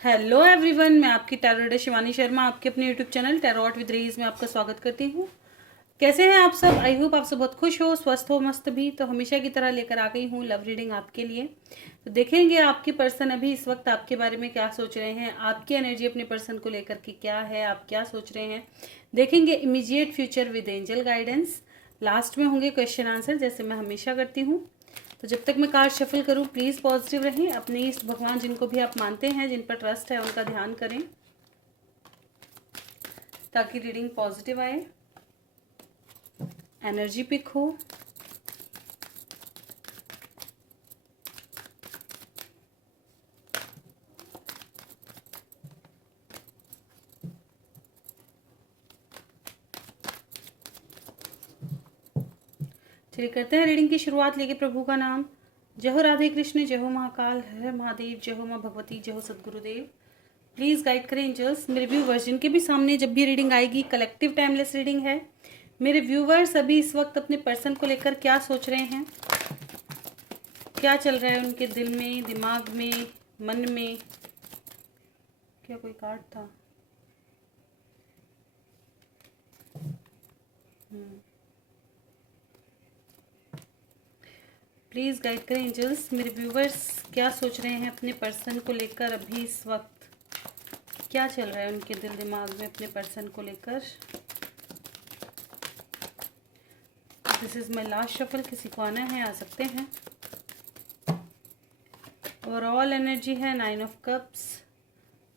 Hello everyone, मैं आपकी tarot reader Shivani Sharma आपके अपने यूट्यूब चैनल टैरोट विद रीज में आपका स्वागत करती हूँ। कैसे हैं आप सब? आई होप आप सब बहुत खुश हो, स्वस्थ हो, मस्त भी। तो हमेशा की तरह लेकर आ गई हूँ लव रीडिंग आपके लिए। तो देखेंगे आपके पर्सन अभी इस वक्त आपके बारे में क्या सोच रहे हैं, आपकी एनर्जी अपने पर्सन को लेकर के क्या है, आप क्या सोच रहे हैं। देखेंगे immediate future with angel guidance. Last में होंगे क्वेश्चन आंसर, जैसे मैं हमेशा करती हूँ। तो जब तक मैं कार्ड शफल करूं, प्लीज़ पॉजिटिव रहें। अपने इष्ट भगवान जिनको भी आप मानते हैं, जिन पर ट्रस्ट है, उनका ध्यान करें ताकि रीडिंग पॉजिटिव आए, एनर्जी पिक हो। चलिए करते हैं रीडिंग की शुरुआत। लेके प्रभु का नाम। जय हो राधे कृष्ण, जय हो महाकाल, हर महादेव, जय हो माँ भगवती, जय हो सदगुरुदेव। प्लीज़ गाइड करें एंजल्स। मेरे व्यूवर्स जिनके भी सामने जब भी रीडिंग आएगी, कलेक्टिव टाइमलेस रीडिंग है। मेरे व्यूवर्स अभी इस वक्त अपने पर्सन को लेकर क्या सोच रहे हैं, क्या चल रहा है उनके दिल में, दिमाग में, मन में। क्या कोई कार्ड था? प्लीज़ गाइड करें एंजल्स। मेरे व्यूवर्स क्या सोच रहे हैं अपने पर्सन को लेकर अभी इस वक्त, क्या चल रहा है उनके दिल दिमाग में अपने पर्सन को लेकर। This is my last shuffle. किसी को आना है आ सकते हैं। ओवरऑल एनर्जी है 9 of cups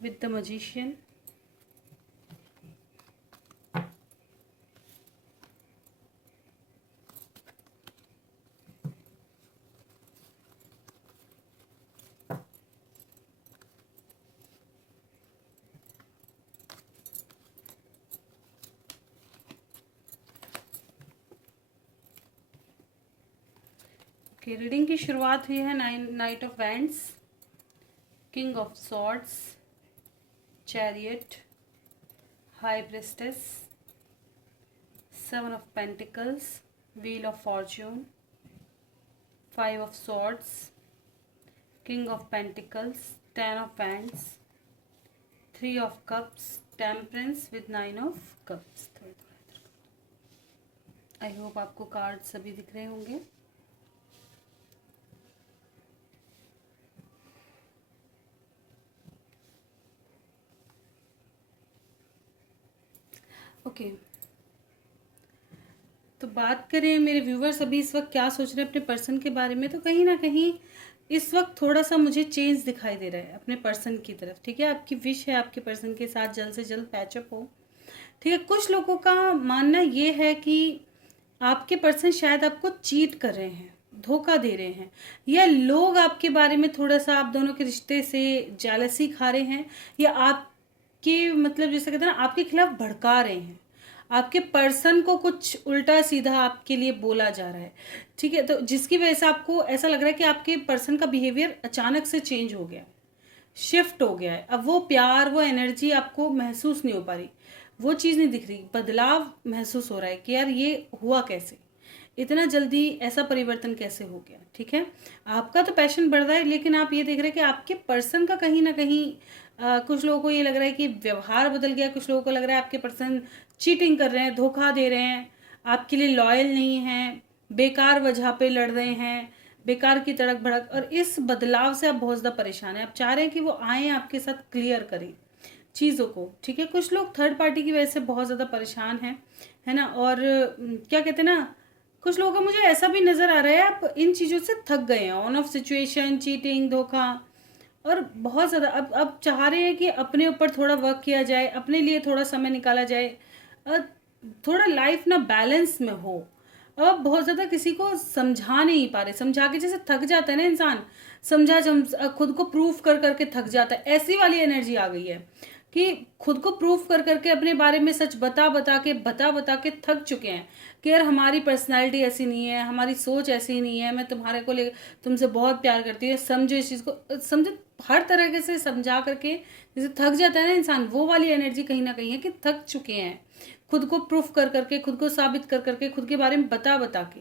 with the magician. Okay, reading की शुरुआत हुई है night of wands, king of swords, chariot, high प्रेस्टेस, 7 of pentacles, wheel of Fortune, 5 of swords, king of pentacles, 10 of wands, 3 of cups, temperance with 9 of cups. I hope आपको card सभी दिख रहे होंगे। Okay, तो बात करें मेरे व्यूवर्स अभी इस वक्त क्या सोच रहे हैं अपने पर्सन के बारे में, तो कहीं ना कहीं इस वक्त थोड़ा सा मुझे चेंज दिखाई दे रहा है अपने पर्सन की तरफ। ठीक है, आपकी विश है आपके पर्सन के साथ जल्द से जल्द पैचअप हो। ठीक है, कुछ लोगों का मानना ये है कि आपके पर्सन शायद आपको चीट कर रहे हैं, धोखा दे रहे हैं, या लोग आपके बारे में थोड़ा सा आप दोनों के रिश्ते से जेलसी खा रहे हैं, या आपके मतलब जैसे कहते हैं ना, आपके खिलाफ भड़का रहे हैं। आपके पर्सन को कुछ उल्टा सीधा आपके लिए बोला जा रहा है। ठीक है, तो जिसकी वजह से आपको ऐसा लग रहा है कि आपके पर्सन का बिहेवियर अचानक से चेंज हो गया, शिफ्ट हो गया है। अब वो प्यार, वो एनर्जी आपको महसूस नहीं हो पा रही, वो चीज़ नहीं दिख रही। बदलाव महसूस हो रहा है कि यार ये हुआ कैसे, इतना जल्दी ऐसा परिवर्तन कैसे हो गया। ठीक है, आपका तो पैशन बढ़ रहा है, लेकिन आप ये देख रहे हैं कि आपके पर्सन का कहीं ना कहीं कुछ लोगों को ये लग रहा है कि व्यवहार बदल गया। कुछ लोगों को लग रहा है आपके पर्सन चीटिंग कर रहे हैं, धोखा दे रहे हैं, आपके लिए लॉयल नहीं है, बेकार वजह पे लड़ रहे हैं, बेकार की तड़क भड़क। और इस बदलाव से आप बहुत ज़्यादा परेशान हैं। आप चाह रहे हैं कि वो आए आपके साथ, क्लियर करें चीज़ों को। ठीक है, कुछ लोग थर्ड पार्टी की वजह से बहुत ज़्यादा परेशान हैं, है ना। और क्या कहते हैं ना, कुछ लोगों का मुझे ऐसा भी नज़र आ रहा है आप इन चीज़ों से थक गए हैं। ऑन ऑफ सिचुएशन, चीटिंग, धोखा, और बहुत ज़्यादा अब चाह रहे हैं कि अपने ऊपर थोड़ा वर्क किया जाए, अपने लिए थोड़ा समय निकाला जाए, अ, थोड़ा लाइफ ना बैलेंस में हो। अब बहुत ज़्यादा किसी को समझा नहीं पा रहे, समझा के जैसे थक जाता है ना इंसान, खुद को प्रूफ कर करके थक जाता है। ऐसी वाली एनर्जी आ गई है कि खुद को प्रूफ कर करके अपने बारे में सच बता के थक चुके हैं कि यार हमारी पर्सनालिटी ऐसी नहीं है, हमारी सोच ऐसी नहीं है, मैं तुम्हारे को ले तुमसे बहुत प्यार करती हूँ, समझो इस चीज़ को, समझो। हर तरह से समझा करके जैसे थक जाता है ना इंसान, वो वाली एनर्जी कहीं ना कहीं है कि थक चुके हैं खुद को प्रूफ कर करके, खुद को साबित कर करके, खुद के बारे में बता के।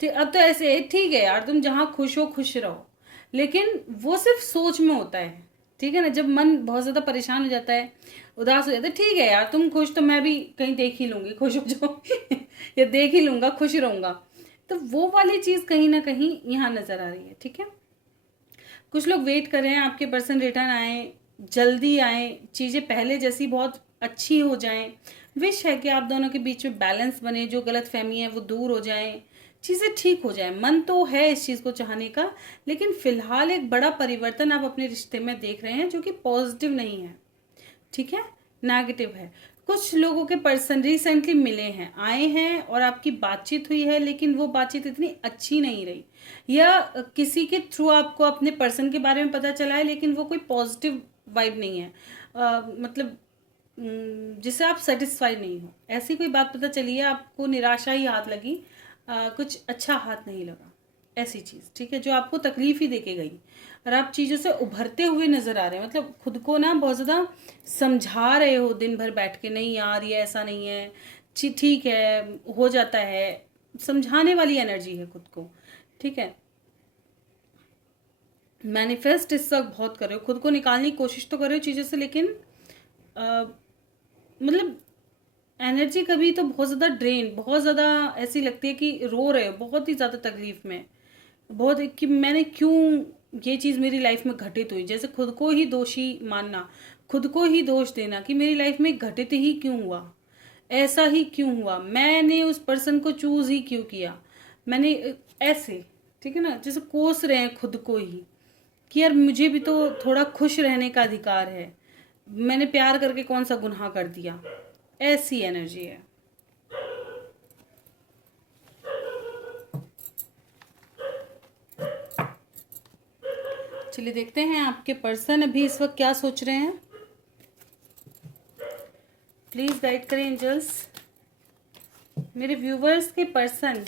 ठीक, अब तो ऐसे ठीक है यार, तुम जहाँ खुश हो खुश रहो, लेकिन वो सिर्फ सोच में होता है। ठीक है ना। जब मन बहुत ज़्यादा परेशान हो जाता है, उदास हो जाता है, ठीक है यार तुम खुश, तो मैं भी कहीं देख ही लूँगी, खुश हो जाओ या देख ही लूँगा, खुश रहूँगा। तो वो वाली चीज़ कहीं ना कहीं यहाँ नज़र आ रही है। ठीक है, कुछ लोग वेट कर रहे हैं आपके पर्सन रिटर्न आए, जल्दी आए, चीज़ें पहले जैसी बहुत अच्छी हो जाएं। विश है कि आप दोनों के बीच में बैलेंस बने, जो गलत फहमी है वो दूर हो जाएं, चीज़ें ठीक हो जाएं। मन तो है इस चीज़ को चाहने का, लेकिन फिलहाल एक बड़ा परिवर्तन आप अपने रिश्ते में देख रहे हैं जो कि पॉजिटिव नहीं है। ठीक है, नेगेटिव है। कुछ लोगों के पर्सन रिसेंटली मिले हैं, आए हैं और आपकी बातचीत हुई है, लेकिन वो बातचीत इतनी अच्छी नहीं रही, या किसी के थ्रू आपको अपने पर्सन के बारे में पता चला है, लेकिन वो कोई पॉजिटिव वाइब नहीं है। मतलब जिससे आप सेटिस्फाइड नहीं हो, ऐसी कोई बात पता चली है, आपको निराशा ही हाथ लगी, कुछ अच्छा हाथ नहीं लगा, ऐसी चीज़। ठीक है, जो आपको तकलीफ ही देके गई, और आप चीज़ों से उभरते हुए नज़र आ रहे हैं, मतलब खुद को ना बहुत ज़्यादा समझा रहे हो दिन भर बैठ के, नहीं यार ये ऐसा नहीं है, ठीक है हो जाता है, समझाने वाली एनर्जी है खुद को। ठीक है, मैनिफेस्ट इस वक्त बहुत कर रहे हो, खुद को निकालने की कोशिश तो कर रहे हो चीज़ों से, लेकिन मतलब एनर्जी कभी तो बहुत ज़्यादा ड्रेन, बहुत ज़्यादा ऐसी लगती है कि रो रहे हो, बहुत ही ज़्यादा तकलीफ में, बहुत कि मैंने क्यों ये चीज़ मेरी लाइफ में घटित हुई, जैसे खुद को ही दोषी मानना, खुद को ही दोष देना कि मेरी लाइफ में घटित ही क्यों हुआ, ऐसा ही क्यों हुआ, मैंने उस पर्सन को चूज ही क्यों किया, मैंने ऐसे। ठीक है ना, जैसे कोस रहे हैं खुद को ही कि यार मुझे भी तो थोड़ा खुश रहने का अधिकार है, मैंने प्यार करके कौन सा गुनाह कर दिया, ऐसी एनर्जी है। चलिए देखते हैं आपके पर्सन अभी इस वक्त क्या सोच रहे हैं। प्लीज गाइड करें एंजल्स। मेरे व्यूवर्स के पर्सन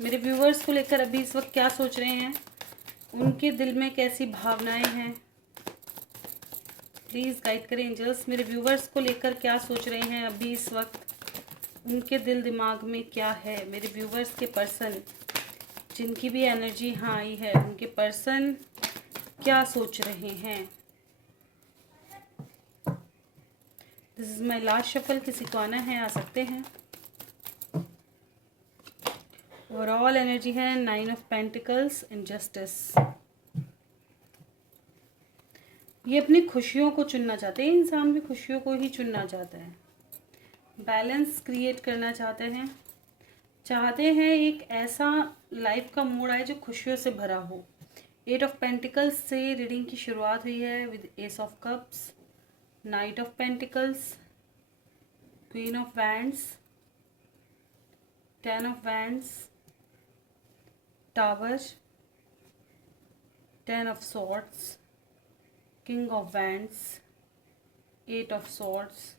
मेरे व्यूवर्स को लेकर अभी इस वक्त क्या सोच रहे हैं, उनके दिल में कैसी भावनाएं हैं। प्लीज गाइड करें एंजल्स, मेरे व्यूवर्स को लेकर क्या सोच रहे हैं अभी इस वक्त, उनके दिल दिमाग में क्या है। मेरे व्यूवर्स के पर्सन जिनकी भी एनर्जी यहाँ आई है, उनके पर्सन क्या सोच रहे हैं। This is my last shuffle, किसी को आना है आ सकते हैं। ओवरऑल एनर्जी है 9 ऑफ पेंटिकल्स एंड जस्टिस। ये अपनी खुशियों को चुनना चाहते हैं, इंसान भी खुशियों को ही चुनना चाहता है, बैलेंस क्रिएट करना चाहते हैं एक ऐसा लाइफ का मोड़ आए जो खुशियों से भरा हो। 8 ऑफ पेंटिकल्स से रीडिंग की शुरुआत हुई है with S of cups, night of pentacles, queen of wands, 10 of wands, tower, 10 of swords, king of wands, 8 of swords,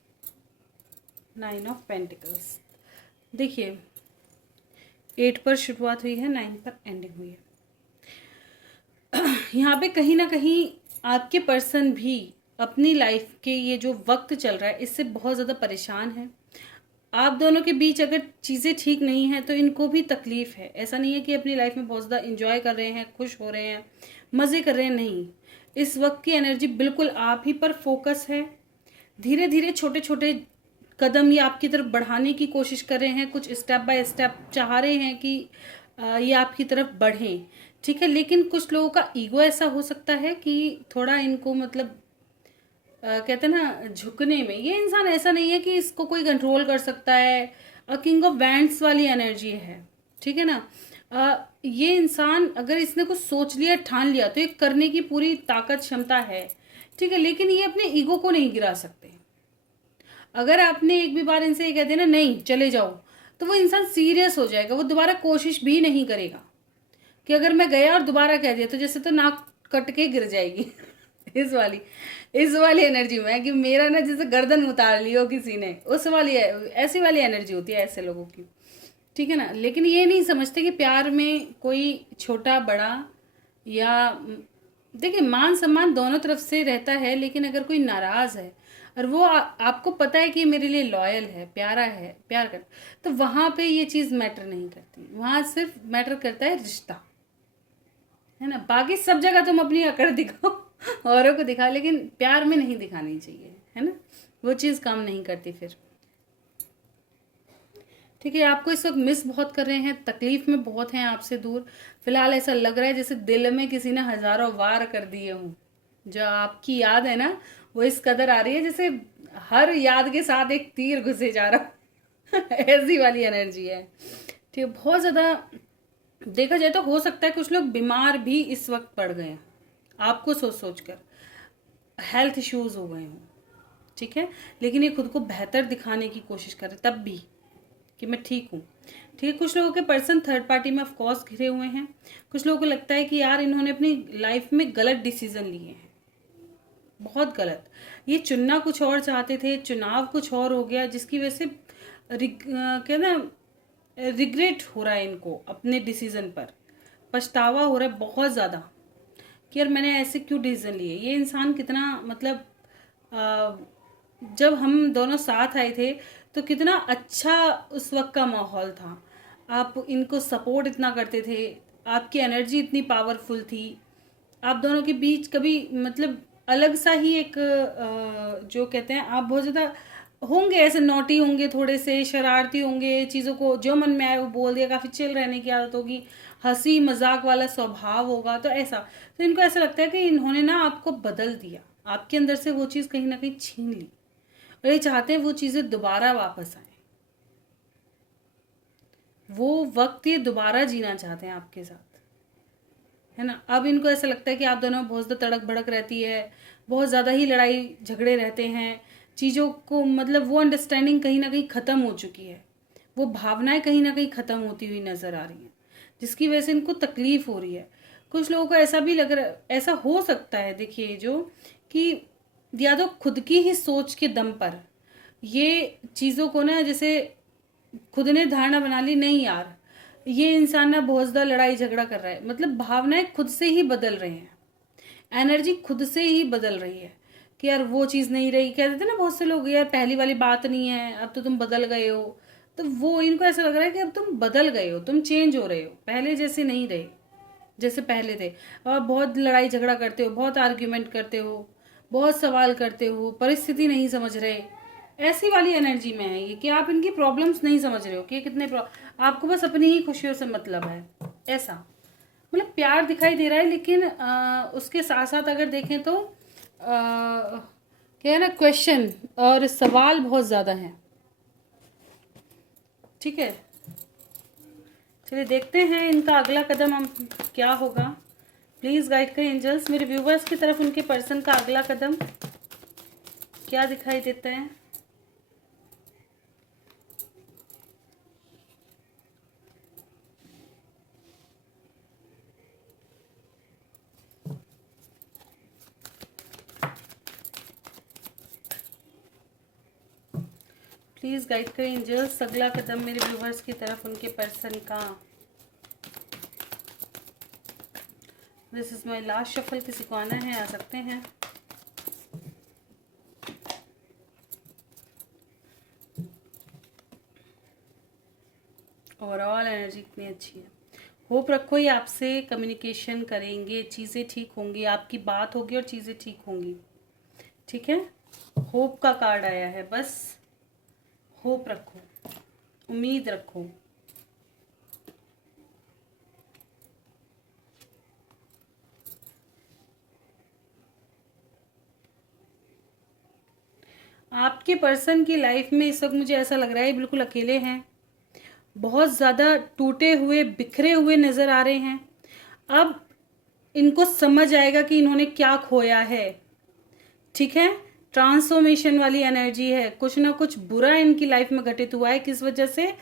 9 of pentacles. देखिए 8 पर शुरुआत हुई है, 9 पर एंडिंग हुई है। यहाँ पे कहीं ना कहीं आपके पर्सन भी अपनी लाइफ के ये जो वक्त चल रहा है इससे बहुत ज़्यादा परेशान है। आप दोनों के बीच अगर चीज़ें ठीक नहीं हैं तो इनको भी तकलीफ है। ऐसा नहीं है कि अपनी लाइफ में बहुत ज़्यादा इंजॉय कर रहे हैं, खुश हो रहे हैं, मज़े कर रहे हैं, नहीं। इस वक्त की एनर्जी बिल्कुल आप ही पर फोकस है। धीरे धीरे छोटे छोटे कदम ये आपकी तरफ बढ़ाने की कोशिश कर रहे हैं, कुछ स्टेप बाय स्टेप चाह रहे हैं कि ये आपकी तरफ बढ़ें। ठीक है, लेकिन कुछ लोगों का ईगो ऐसा हो सकता है कि थोड़ा इनको मतलब कहते हैं ना झुकने में, ये इंसान ऐसा नहीं है कि इसको कोई कंट्रोल कर सकता है। किंग ऑफ वैंड्स वाली एनर्जी है। ठीक है ना, ये इंसान अगर इसने कुछ सोच लिया, ठान लिया, तो ये करने की पूरी ताकत क्षमता है। ठीक है, लेकिन ये अपने ईगो को नहीं गिरा सकते। अगर आपने एक भी बार इनसे ये कह दिया ना नहीं चले जाओ, तो वो इंसान सीरियस हो जाएगा, वो दोबारा कोशिश भी नहीं करेगा। कि अगर मैं गया और दोबारा कह दिया तो जैसे तो नाक कट के गिर जाएगी इस वाली एनर्जी में कि मेरा ना जैसे गर्दन उतार ली हो किसी ने, उस वाली ऐसी वाली एनर्जी होती है ऐसे लोगों की। ठीक है ना, लेकिन ये नहीं समझते कि प्यार में कोई छोटा बड़ा, या देखिए मान सम्मान दोनों तरफ से रहता है, लेकिन अगर कोई नाराज है और वो आपको पता है कि मेरे लिए लॉयल है, प्यारा है, प्यार कर, तो वहां पे ये चीज मैटर नहीं करती। वहां सिर्फ मैटर करता है रिश्ता, है ना। बाकी सब जगह तुम अपनी अकड़ दिखाओ, औरों को दिखा, लेकिन प्यार में नहीं दिखानी चाहिए, है ना, वो चीज़ काम नहीं करती फिर। ठीक है, आपको इस वक्त मिस बहुत कर रहे हैं, तकलीफ में बहुत हैं आपसे दूर। फिलहाल ऐसा लग रहा है जैसे दिल में किसी ने हजारों वार कर दिए हों। जो आपकी याद है ना, वो इस कदर आ रही है जैसे हर याद के साथ एक तीर घुसे जा रहा ऐसी वाली एनर्जी है। ठीक है, बहुत ज़्यादा देखा जाए तो हो सकता है कुछ लोग बीमार भी इस वक्त पड़ गए हैं, आपको सोच सोच कर हेल्थ इश्यूज हो गए हों। ठीक है, लेकिन ये खुद को बेहतर दिखाने की कोशिश कर रहे तब भी कि मैं ठीक हूँ। ठीक है, कुछ लोगों के पर्सन थर्ड पार्टी में ऑफकोर्स घिरे हुए हैं। कुछ लोगों को लगता है कि यार इन्होंने अपनी लाइफ में गलत डिसीजन लिए हैं, बहुत गलत। ये चुनना कुछ और चाहते थे, चुनाव कुछ और हो गया, जिसकी वजह से क्या ना रिग्रेट हो रहा है इनको अपने डिसीजन पर, पछतावा हो रहा है बहुत ज़्यादा कि यार मैंने ऐसे क्यों डिसीजन लिए। ये इंसान कितना मतलब जब हम दोनों साथ आए थे तो कितना अच्छा उस वक्त का माहौल था, आप इनको सपोर्ट इतना करते थे, आपकी एनर्जी इतनी पावरफुल थी, आप दोनों के बीच कभी मतलब अलग सा ही एक जो कहते हैं, आप बहुत ज़्यादा होंगे ऐसे नॉटी होंगे, थोड़े से शरारती होंगे, चीज़ों को जो मन में आए वो बोल दिया, काफ़ी चिल रहने की आदत होगी, हंसी मजाक वाला स्वभाव होगा, तो ऐसा। तो इनको ऐसा लगता है कि इन्होंने ना आपको बदल दिया, आपके अंदर से वो चीज़ कहीं ना कहीं छीन ली, और ये चाहते हैं वो चीज़ें दोबारा वापस आए, वो वक्त ये दोबारा जीना चाहते हैं आपके साथ, है ना। अब इनको ऐसा लगता है कि आप दोनों में बहुत ज़्यादा तड़क भड़क रहती है, बहुत ज़्यादा ही लड़ाई झगड़े रहते हैं, चीज़ों को मतलब वो अंडरस्टैंडिंग कहीं ना कहीं ख़त्म हो चुकी है, वो भावनाएं कहीं ना कहीं ख़त्म होती हुई नज़र आ रही हैं, जिसकी वजह से इनको तकलीफ़ हो रही है। कुछ लोगों को ऐसा भी लग रहा, ऐसा हो सकता है देखिए जो कि या तो खुद की ही सोच के दम पर ये चीज़ों को ना, जैसे खुद ने धारणा बना ली नहीं यार ये इंसान ना बहुत ज़्यादा लड़ाई झगड़ा कर रहा है, मतलब भावनाएं खुद से ही बदल रहे हैं, एनर्जी खुद से ही बदल रही है कि यार वो चीज़ नहीं रही। कह देते ना बहुत से लोग, यार पहली वाली बात नहीं है, अब तो तुम बदल गए हो। तो वो इनको ऐसा लग रहा है कि अब तुम बदल गए हो, तुम चेंज हो रहे हो, पहले जैसे नहीं रहे जैसे पहले थे। और बहुत लड़ाई झगड़ा करते हो, बहुत आर्ग्यूमेंट करते हो, बहुत सवाल करते हो, परिस्थिति नहीं समझ रहे, ऐसी वाली एनर्जी में है ये कि आप इनकी प्रॉब्लम्स नहीं समझ रहे हो कि कितने आपको बस अपनी ही खुशियों से मतलब है, ऐसा। मतलब प्यार दिखाई दे रहा है, लेकिन उसके साथ साथ अगर देखें तो क्या है ना, क्वेश्चन और सवाल बहुत ज़्यादा हैं। ठीक है, चलिए देखते हैं इनका अगला कदम हम क्या होगा। प्लीज़ गाइड करें एंजल्स मेरे व्यूवर्स की तरफ, उनके पर्सन का अगला कदम क्या दिखाई देता है। प्लीज़ गाइड करें एंजल्स अगला कदम मेरे व्यूवर्स की तरफ, उनके पर्सन का। This is my last shuffle, किसी को आना है आ सकते हैं। ओवरऑल एनर्जी इतनी अच्छी है, होप रखो ये आपसे कम्युनिकेशन करेंगे, चीज़ें ठीक होंगी, आपकी बात होगी और चीज़ें ठीक होंगी। ठीक है, होप का कार्ड आया है, बस होप रखो, उम्मीद रखो। आपके पर्सन की लाइफ में इस वक्त मुझे ऐसा लग रहा है बिल्कुल अकेले हैं, बहुत ज़्यादा टूटे हुए बिखरे हुए नज़र आ रहे हैं। अब इनको समझ आएगा कि इन्होंने क्या खोया है। ठीक है, ट्रांसफॉर्मेशन वाली एनर्जी है, कुछ ना कुछ बुरा इनकी लाइफ में घटित हुआ है, किस वजह से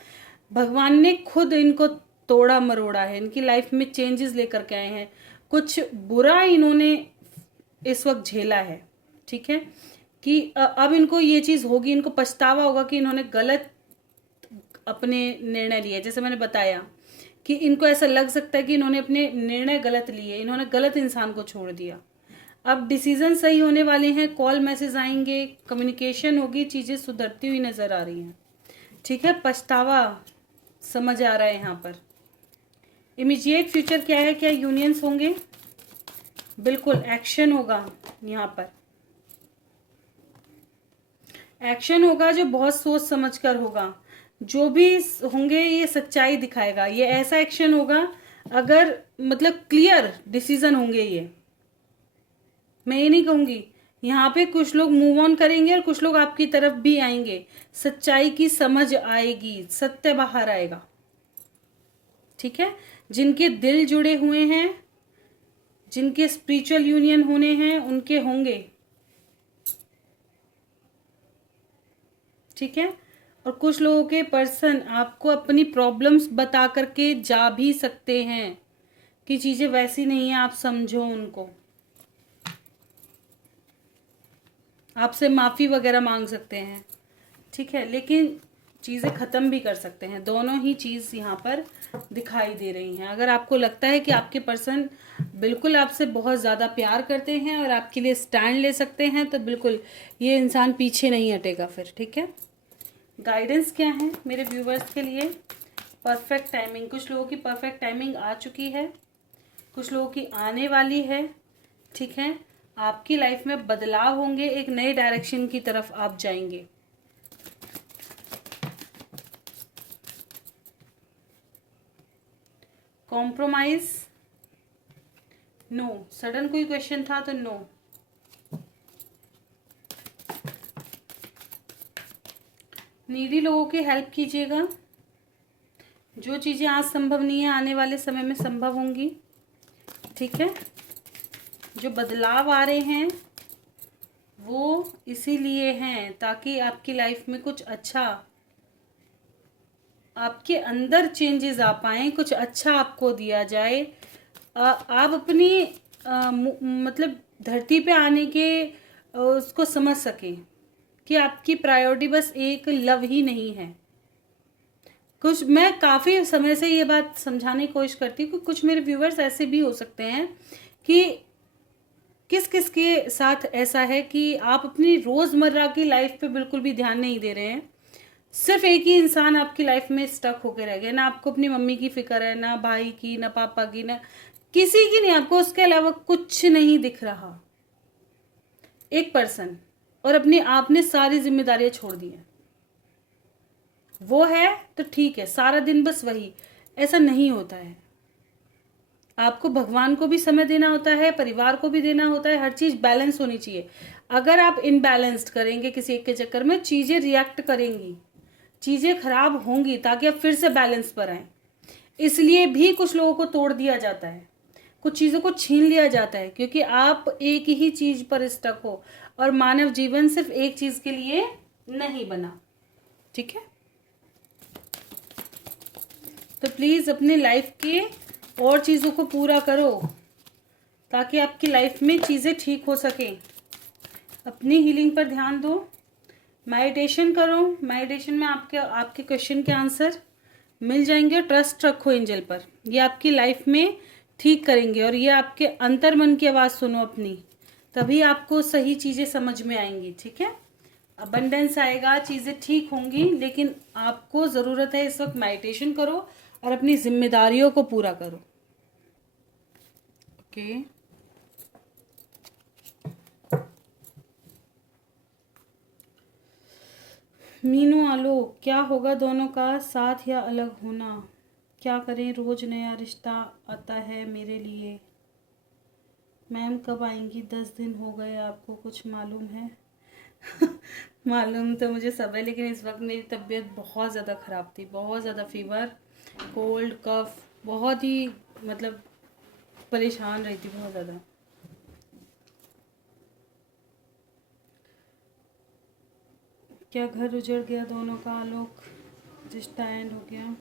भगवान ने खुद इनको तोड़ा मरोड़ा है, इनकी लाइफ में चेंजेस लेकर के आए हैं, कुछ बुरा इन्होंने इस वक्त झेला है। ठीक है, कि अब इनको ये चीज़ होगी, इनको पछतावा होगा कि इन्होंने गलत अपने निर्णय लिए। जैसे मैंने बताया कि इनको ऐसा लग सकता है कि इन्होंने अपने निर्णय गलत लिए, इन्होंने गलत इंसान को छोड़ दिया। अब डिसीजन सही होने वाले हैं, कॉल मैसेज आएंगे, कम्युनिकेशन होगी, चीज़ें सुधरती हुई नज़र आ रही हैं। ठीक है, पछतावा समझ आ रहा है यहाँ पर। इमीडिएट फ्यूचर क्या है, क्या यूनियंस होंगे, बिल्कुल एक्शन होगा यहाँ पर, एक्शन होगा जो बहुत सोच समझ कर होगा। जो भी होंगे ये सच्चाई दिखाएगा, ये ऐसा एक्शन होगा अगर मतलब क्लियर डिसीजन होंगे ये। मैं ये नहीं कहूंगी, यहाँ पे कुछ लोग मूव ऑन करेंगे और कुछ लोग आपकी तरफ भी आएंगे, सच्चाई की समझ आएगी, सत्य बाहर आएगा। ठीक है, जिनके दिल जुड़े हुए हैं, जिनके स्पिरिचुअल यूनियन होने हैं, उनके होंगे। ठीक है, और कुछ लोगों के पर्सन आपको अपनी प्रॉब्लम्स बता करके जा भी सकते हैं कि चीजें वैसी नहीं है, आप समझो उनको, आपसे माफी वगैरह मांग सकते हैं। ठीक है, लेकिन चीज़ें ख़त्म भी कर सकते हैं। दोनों ही चीज़ यहाँ पर दिखाई दे रही हैं। अगर आपको लगता है कि आपके पर्सन बिल्कुल आपसे बहुत ज़्यादा प्यार करते हैं और आपके लिए स्टैंड ले सकते हैं, तो बिल्कुल ये इंसान पीछे नहीं हटेगा फिर। ठीक है, गाइडेंस क्या है मेरे व्यूवर्स के लिए? परफेक्ट टाइमिंग, कुछ लोगों की परफेक्ट टाइमिंग आ चुकी है, कुछ लोगों की आने वाली है। ठीक है, आपकी लाइफ में बदलाव होंगे, एक नए डायरेक्शन की तरफ आप जाएंगे। कॉम्प्रोमाइज नो, सडन कोई क्वेश्चन था तो नो। नीडी लोगों की हेल्प कीजिएगा, जो चीज़ें आज संभव नहीं है आने वाले समय में संभव होंगी। ठीक है, जो बदलाव आ रहे हैं वो इसीलिए हैं ताकि आपकी लाइफ में कुछ अच्छा, आपके अंदर चेंजेस आ पाए, कुछ अच्छा आपको दिया जाए। आप अपनी मतलब धरती पे आने के उसको समझ सकें कि आपकी प्रायोरिटी बस एक लव ही नहीं है। कुछ मैं काफ़ी समय से ये बात समझाने की कोशिश करती हूँ कि कुछ मेरे व्यूवर्स ऐसे भी हो सकते हैं कि किस किस के साथ ऐसा है कि आप अपनी रोज़मर्रा की लाइफ पे बिल्कुल भी ध्यान नहीं दे रहे हैं, सिर्फ एक ही इंसान आपकी लाइफ में स्टक होकर रह गया। ना आपको अपनी मम्मी की फिक्र है, ना भाई की, ना पापा की, ना किसी की नहीं, आपको उसके अलावा कुछ नहीं दिख रहा। एक पर्सन, और अपनी आपने सारी जिम्मेदारियां छोड़ दी हैं। वो है तो ठीक है, सारा दिन बस वही, ऐसा नहीं होता है। आपको भगवान को भी समय देना होता है, परिवार को भी देना होता है, हर चीज बैलेंस होनी चाहिए। अगर आप इनबैलेंस्ड करेंगे किसी एक के चक्कर में, चीजें रिएक्ट करेंगी, चीजें खराब होंगी, ताकि आप फिर से बैलेंस पर आए। इसलिए भी कुछ लोगों को तोड़ दिया जाता है, कुछ चीज़ों को छीन लिया जाता है, क्योंकि आप एक ही चीज़ पर स्टक हो, और मानव जीवन सिर्फ एक चीज़ के लिए नहीं बना। ठीक है, तो प्लीज़ अपनी लाइफ के और चीज़ों को पूरा करो ताकि आपकी लाइफ में चीज़ें ठीक हो सकें। अपनी हीलिंग पर ध्यान दो, मेडिटेशन करो, मेडिटेशन में आपके क्वेश्चन के आंसर मिल जाएंगे। ट्रस्ट रखो एंजल पर, ये आपकी लाइफ में ठीक करेंगे। और ये आपके अंतर मन की आवाज़ सुनो अपनी, तभी आपको सही चीज़ें समझ में आएंगी। ठीक है, अबंडेंस आएगा, चीज़ें ठीक होंगी, लेकिन आपको ज़रूरत है इस वक्त मेडिटेशन करो और अपनी जिम्मेदारियों को पूरा करो। ओके, मीनू आलोक, क्या होगा दोनों का साथ या अलग होना? क्या करें, रोज नया रिश्ता आता है मेरे लिए। मैम कब आएंगी? 10 दिन हो गए, आपको कुछ मालूम है? मालूम तो मुझे सब है, लेकिन इस वक्त मेरी तबीयत बहुत ज़्यादा ख़राब थी, बहुत ज़्यादा फीवर, कोल्ड, कफ, बहुत ही मतलब परेशान रही थी बहुत ज़्यादा। क्या घर उजड़ गया दोनों का? आलोक, रिश्ता एंड हो गया,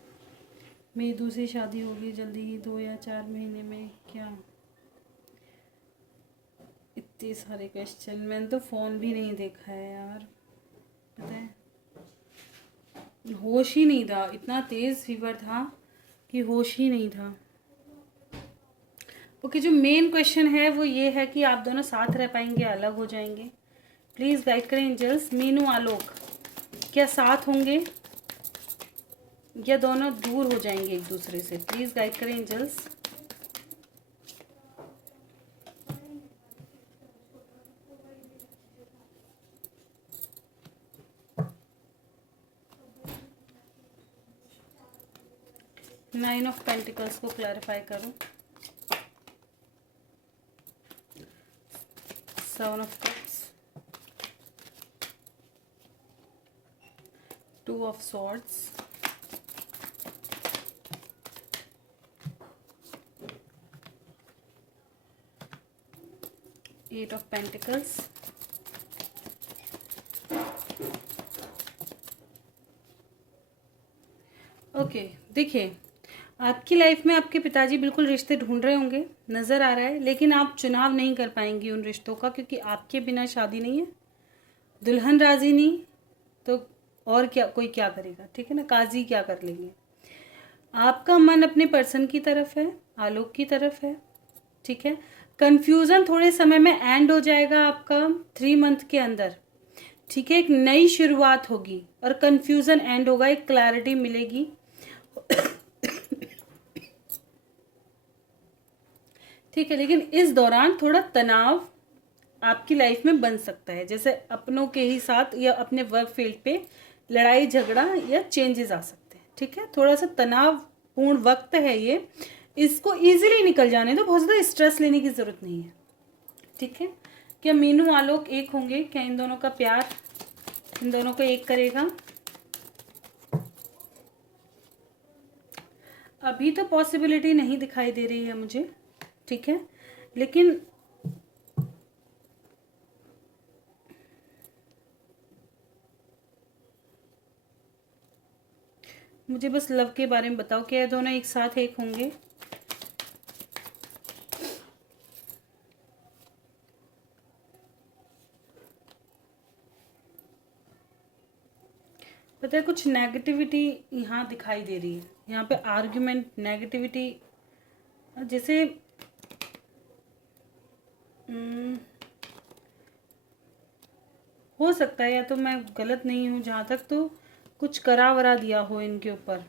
मेरी दूसरी शादी होगी जल्दी ही, 2 या 4 महीने में। क्या? इतने सारे क्वेश्चन, मैंने तो फ़ोन भी नहीं देखा है यार, पता है, होश ही नहीं था, इतना तेज़ फीवर था कि होश ही नहीं था। ओके, जो मेन क्वेश्चन है वो ये है कि आप दोनों साथ रह पाएंगे, अलग हो जाएंगे? प्लीज़ गाइड करें एंजल्स। मीनू आलोक, क्या साथ होंगे या दोनों दूर हो जाएंगे एक दूसरे से? प्लीज़ गाइड करें एंजल्स। 9 ऑफ पेंटिकल्स को क्लैरिफाई करो। 7 of cups, 2 of swords, 8 of pentacles, okay. देखिए, आपकी लाइफ में आपके पिताजी बिल्कुल रिश्ते ढूंढ रहे होंगे, नज़र आ रहा है, लेकिन आप चुनाव नहीं कर पाएंगी उन रिश्तों का, क्योंकि आपके बिना शादी नहीं है, दुल्हन राजी नहीं, तो और क्या, कोई क्या करेगा, ठीक है ना, काजी क्या कर लेंगे। आपका मन अपने पर्सन की तरफ है, आलोक की तरफ है, ठीक है। कन्फ्यूज़न थोड़े समय में एंड हो जाएगा आपका, 3 मंथ के अंदर, ठीक है। एक नई शुरुआत होगी और कन्फ्यूज़न एंड होगा, एक क्लैरिटी मिलेगी। ठीक है, लेकिन इस दौरान थोड़ा तनाव आपकी लाइफ में बन सकता है, जैसे अपनों के ही साथ या अपने वर्क फील्ड पे लड़ाई झगड़ा या चेंजेस आ सकते हैं, ठीक है। थोड़ा सा तनावपूर्ण वक्त है ये, इसको इजीली निकल जाने दो, बहुत ज़्यादा स्ट्रेस लेने की ज़रूरत नहीं है, ठीक है। क्या मीनू आलोक एक होंगे? क्या इन दोनों का प्यार इन दोनों को एक करेगा? अभी तो पॉसिबिलिटी नहीं दिखाई दे रही है मुझे, ठीक है, लेकिन मुझे बस लव के बारे में बताओ, क्या दोनों एक साथ एक होंगे? पता है, कुछ नेगेटिविटी यहाँ दिखाई दे रही है, यहाँ पे आर्ग्यूमेंट, नेगेटिविटी, जैसे हो सकता है, या तो मैं गलत नहीं हूँ जहाँ तक, तो कुछ करा वरा दिया हो इनके ऊपर,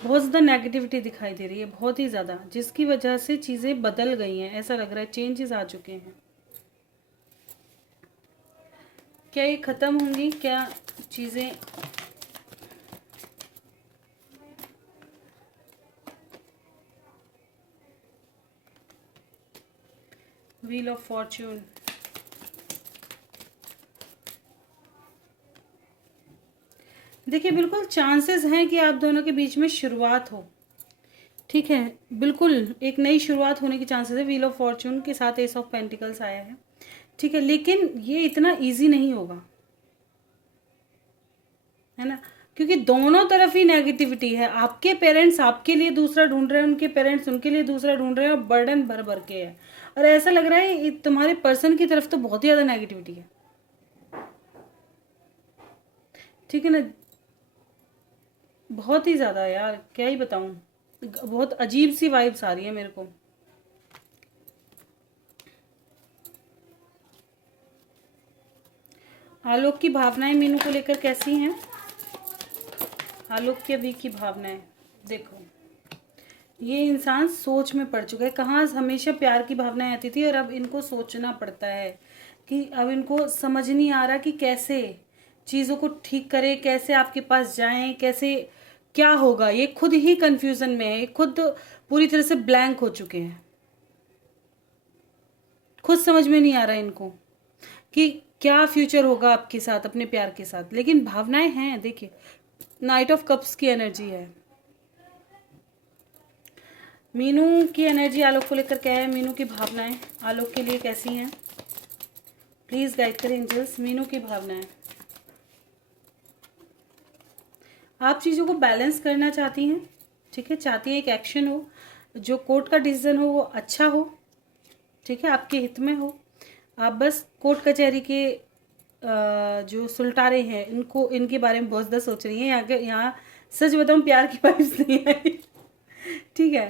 बहुत ज़्यादा नेगेटिविटी दिखाई दे रही है, बहुत ही ज़्यादा, जिसकी वजह से चीज़ें बदल गई हैं, ऐसा लग रहा है, चेंजेस आ चुके हैं। क्या ये ख़त्म होंगी? क्या चीज़ें व्हील ऑफ फॉर्च्यून, देखिए बिल्कुल चांसेस हैं कि आप दोनों के बीच में शुरुआत हो, ठीक है, बिल्कुल एक नई शुरुआत होने की चांसेस है। व्हील ऑफ फॉर्च्यून के साथ एस ऑफ पेंटिकल्स आया है, ठीक है, लेकिन ये इतना इजी नहीं होगा, है ना, क्योंकि दोनों तरफ ही नेगेटिविटी है। आपके पेरेंट्स आपके लिए दूसरा ढूंढ रहे हैं, उनके पेरेंट्स उनके लिए दूसरा ढूंढ रहे हैं, और बर्डन भर भर के है, और ऐसा लग रहा है तुम्हारे पर्सन की तरफ तो बहुत ही ज़्यादा नेगेटिविटी है, ठीक है ना, बहुत ही ज़्यादा यार, क्या ही बताऊँ, बहुत अजीब सी वाइब्स आ रही है मेरे को। आलोक की भावनाएं मीनू को लेकर कैसी हैं? आलोक की अभी की भावनाएं देखो, ये इंसान सोच में पड़ चुका है। कहाँ हमेशा प्यार की भावनाएं आती थी, और अब इनको सोचना पड़ता है कि अब इनको समझ नहीं आ रहा कि कैसे चीज़ों को ठीक करे, कैसे आपके पास जाएं, कैसे क्या होगा। ये खुद ही कंफ्यूजन में है, खुद पूरी तरह से ब्लैंक हो चुके हैं, खुद समझ में नहीं आ रहा इनको कि क्या फ्यूचर होगा आपके साथ, अपने प्यार के साथ। लेकिन भावनाएं हैं, देखिए नाइट ऑफ कप्स की एनर्जी है। मीनू की एनर्जी आलोक को लेकर क्या है? मीनू की भावनाएं आलोक के लिए कैसी हैं? प्लीज गाइड करें एंजल्स, मीनू की भावनाएं। आप चीज़ों को बैलेंस करना चाहती हैं, ठीक है, चाहती हैं एक एक्शन हो, जो कोर्ट का डिसीजन हो वो अच्छा हो, ठीक है, आपके हित में हो। आप बस कोर्ट कचहरी के जो सुलटारे हैं इनको, इनके बारे में बहुत ज़्यादा सोच रही हैं। यहाँ सच बताऊँ प्यार की वाइब्स नहीं आई, ठीक है,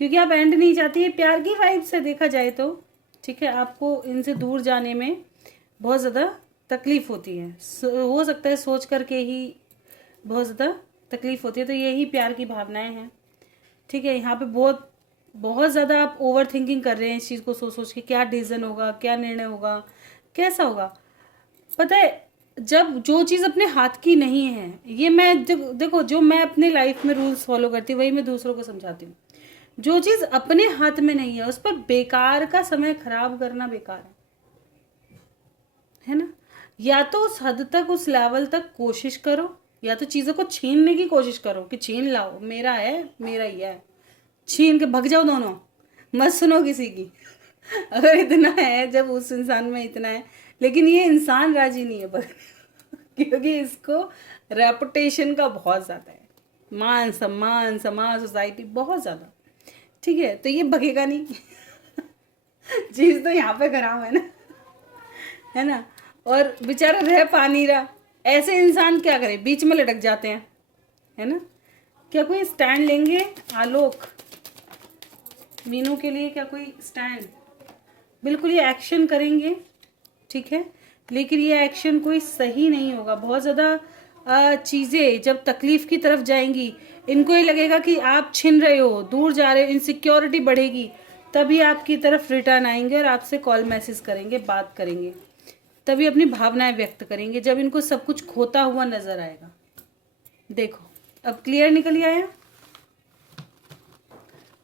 क्योंकि आप एंड नहीं चाहती है प्यार की वाइब से देखा जाए तो, ठीक है। आपको इनसे दूर जाने में बहुत ज़्यादा तकलीफ़ होती है, हो सकता है सोच करके ही बहुत ज़्यादा तकलीफ़ होती है, तो यही प्यार की भावनाएं हैं, ठीक है। यहाँ पे बहुत बहुत ज़्यादा आप ओवर थिंकिंग कर रहे हैं इस चीज़ को सोच सोच के, क्या डिसीजन होगा, क्या निर्णय होगा, कैसा होगा। पता है जब जो चीज़ अपने हाथ की नहीं है, ये मैं देखो, जो मैं अपने लाइफ में रूल्स फॉलो करती हूँ वही मैं दूसरों को समझाती हूँ। जो चीज़ अपने हाथ में नहीं है उस पर बेकार का समय खराब करना बेकार है ना। या तो उस हद तक, उस लेवल तक कोशिश करो, या तो चीज़ों को छीनने की कोशिश करो कि छीन लाओ, मेरा है, मेरा ही है, छीन के भग जाओ दोनों, मत सुनो किसी की। अगर इतना है, जब उस इंसान में इतना है, लेकिन ये इंसान राजी नहीं है भगने क्योंकि इसको रेपुटेशन का बहुत ज़्यादा है, मान सम्मान, समाज, सोसाइटी बहुत ज़्यादा। ठीक है, तो ये भगेगा नहीं चीज़ तो यहाँ पे खराब है ना, है ना। और बेचारा रह पा नहीं रहा, ऐसे इंसान क्या करे, बीच में लटक जाते हैं, है ना। क्या कोई स्टैंड लेंगे आलोक, मीनू के लिए? क्या कोई स्टैंड? बिल्कुल ये एक्शन करेंगे, ठीक है, लेकिन ये एक्शन कोई सही नहीं होगा। बहुत ज़्यादा चीज़ें जब तकलीफ़ की तरफ जाएंगी, इनको ये लगेगा कि आप छिन रहे हो, दूर जा रहे हो, इनसिक्योरिटी बढ़ेगी, तभी आपकी तरफ रिटर्न आएंगे और आपसे कॉल मैसेज करेंगे, बात करेंगे, तभी अपनी भावनाएं व्यक्त करेंगे, जब इनको सब कुछ खोता हुआ नज़र आएगा। देखो अब क्लियर निकल ही आया।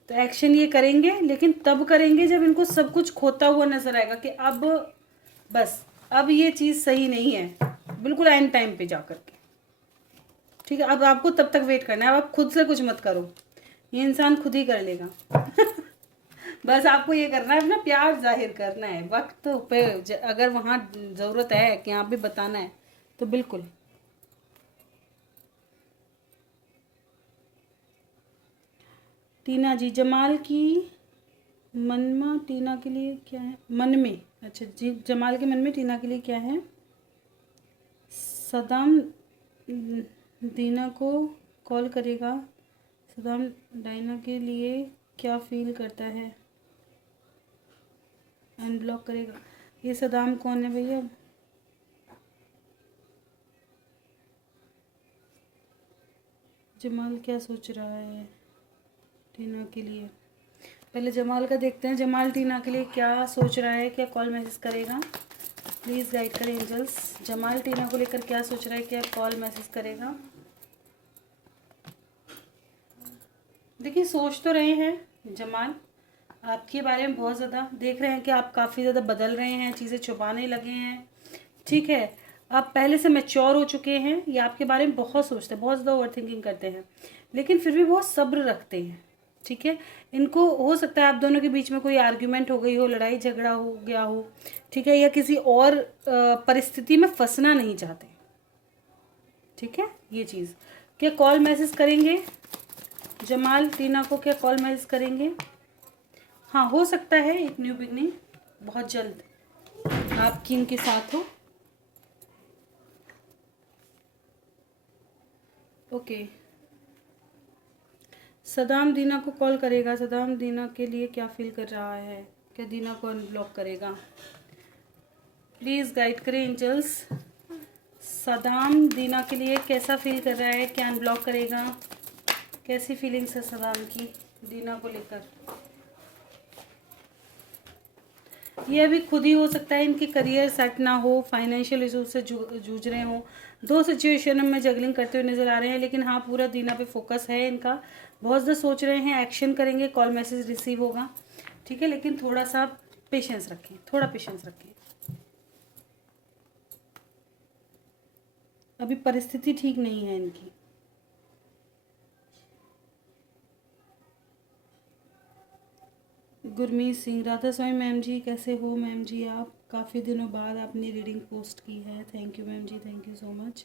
तो एक्शन ये करेंगे, लेकिन तब करेंगे जब इनको सब कुछ खोता हुआ नजर आएगा कि अब बस, अब ये चीज़ सही नहीं है, बिल्कुल एंड टाइम पे जा करके। ठीक है, अब आपको तब तक वेट करना है, अब आप खुद से कुछ मत करो, ये इंसान खुद ही कर लेगा बस आपको ये करना है, अपना प्यार जाहिर करना है वक्त पे, अगर वहाँ ज़रूरत है कि यहाँ भी बताना है तो बिल्कुल। टीना जी, जमाल की मनमा टीना के लिए क्या है? मन में, अच्छा जी, जमाल के मन में टीना के लिए क्या है? सदाम दीना को कॉल करेगा, सदाम डायना के लिए क्या फील करता है, अनब्लॉक करेगा। ये सदाम कौन है भैया? जमाल क्या सोच रहा है टीना के लिए? पहले जमाल का देखते हैं, जमाल टीना के लिए क्या सोच रहा है, क्या कॉल मैसेज करेगा? प्लीज़ गाइड करें एंजल्स, जमाल टीना को लेकर क्या सोच रहा है, क्या कॉल मैसेज करेगा? देखिए, सोच तो रहे हैं जमाल आपके बारे में, बहुत ज़्यादा देख रहे हैं कि आप काफ़ी ज़्यादा बदल रहे हैं, चीज़ें छुपाने लगे हैं, ठीक है, आप पहले से मैच्योर हो चुके हैं। ये आपके बारे में बहुत सोचते हैं, बहुत ज़्यादा ओवर थिंकिंग करते हैं, लेकिन फिर भी बहुत सब्र रखते हैं, ठीक है। इनको हो सकता है आप दोनों के बीच में कोई आर्ग्यूमेंट हो गई हो, लड़ाई झगड़ा हो गया हो, ठीक है, या किसी और परिस्थिति में फंसना नहीं चाहते, ठीक है। ये चीज़, क्या कॉल मैसेज करेंगे जमाल टीना को, क्या कॉल मैसेज करेंगे? हाँ, हो सकता है एक न्यू बिगनिंग बहुत जल्द आपकी इनके साथ हो। ओके, सदाम दीना को कॉल करेगा, सदाम दीना के लिए क्या फील कर रहा है, क्या दीना को अनब्लॉक करेगा? प्लीज़ गाइड करें एंजल्स, सदाम दीना के लिए कैसा फील कर रहा है, क्या अनब्लॉक करेगा? कैसी फीलिंग्स है सदाम की दीना को लेकर? ये अभी खुद ही हो सकता है इनके करियर सेट ना हो, फाइनेंशियल इशू से जूझ रहे हो, दो सिचुएशन में जगलिंग करते हुए नज़र आ रहे हैं, लेकिन हाँ, पूरा दीना पे फोकस है इनका, बहुत ज़्यादा सोच रहे हैं, एक्शन करेंगे, कॉल मैसेज रिसीव होगा, ठीक है, लेकिन थोड़ा सा पेशेंस रखें, थोड़ा पेशेंस रखें, अभी परिस्थिति ठीक नहीं है इनकी। गुरमीत सिंह, राधा स्वामी मैम जी कैसे हो मैम जी? आप काफ़ी दिनों बाद आपने रीडिंग पोस्ट की है, thank you ma'am ji, thank you so much.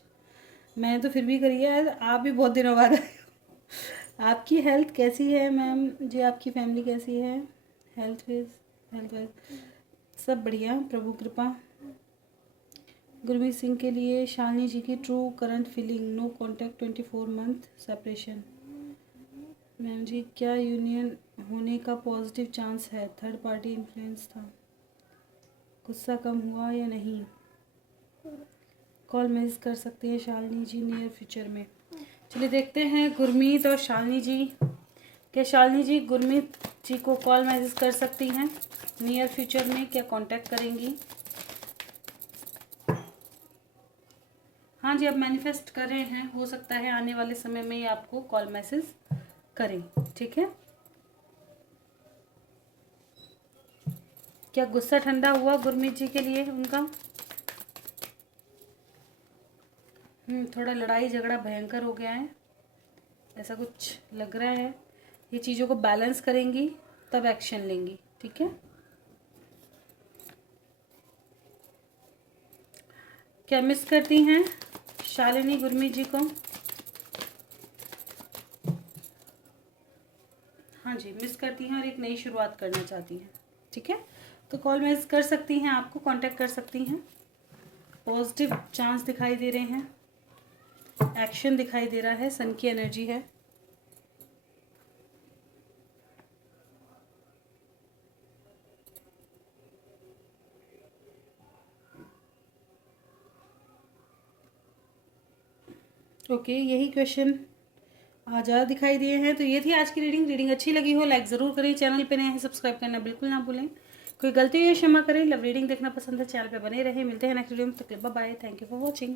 मैंने तो फिर भी करी है, आप भी बहुत दिनों बाद आए हो। आपकी हेल्थ कैसी है मैम जी, आपकी फैमिली कैसी है? हेल्थ सब बढ़िया, प्रभु कृपा। गुरमीत सिंह के लिए शालिनी जी की true current feeling, no contact, 24 month separation. Ma'am ji, क्या यूनियन होने का पॉजिटिव चांस है? थर्ड पार्टी इन्फ्लुएंस था, गुस्सा कम हुआ या नहीं? कॉल मैसेज कर सकते हैं शालिनी जी नियर फ्यूचर में। चलिए देखते हैं गुरमीत और शालिनी जी, क्या शालिनी जी गुरमीत जी को कॉल मैसेज कर सकती हैं नियर फ्यूचर में, क्या कांटेक्ट करेंगी? जी आप मैनिफेस्ट कर रहे हैं, हो सकता है आने वाले समय में ये आपको कॉल मैसेज करें, ठीक है। क्या गुस्सा ठंडा हुआ गुरमीत जी के लिए उनका? थोड़ा लड़ाई झगड़ा भयंकर हो गया है, ऐसा कुछ लग रहा है। ये चीज़ों को बैलेंस करेंगी तब एक्शन लेंगी, ठीक है। क्या मिस करती हैं शालिनी गुरमीत जी को? हाँ जी, मिस करती हैं और एक नई शुरुआत करना चाहती हैं, ठीक है। तो कॉल मैसेज कर सकती हैं, आपको कांटेक्ट कर सकती हैं। पॉजिटिव चांस दिखाई दे रहे हैं, एक्शन दिखाई दे रहा है, सन की एनर्जी है। ओके, यही क्वेश्चन आज ज़्यादा दिखाई दिए हैं। तो ये थी आज की रीडिंग अच्छी लगी हो लाइक ज़रूर करें, चैनल पे नए हैं सब्सक्राइब करना बिल्कुल ना भूलें। कोई गलती हुई क्षमा करें। लव रीडिंग देखना पसंद है चैनल पे बने रहे। मिलते हैं नेक्स्ट वीडियो में, तक bye bye. Thank you for watching.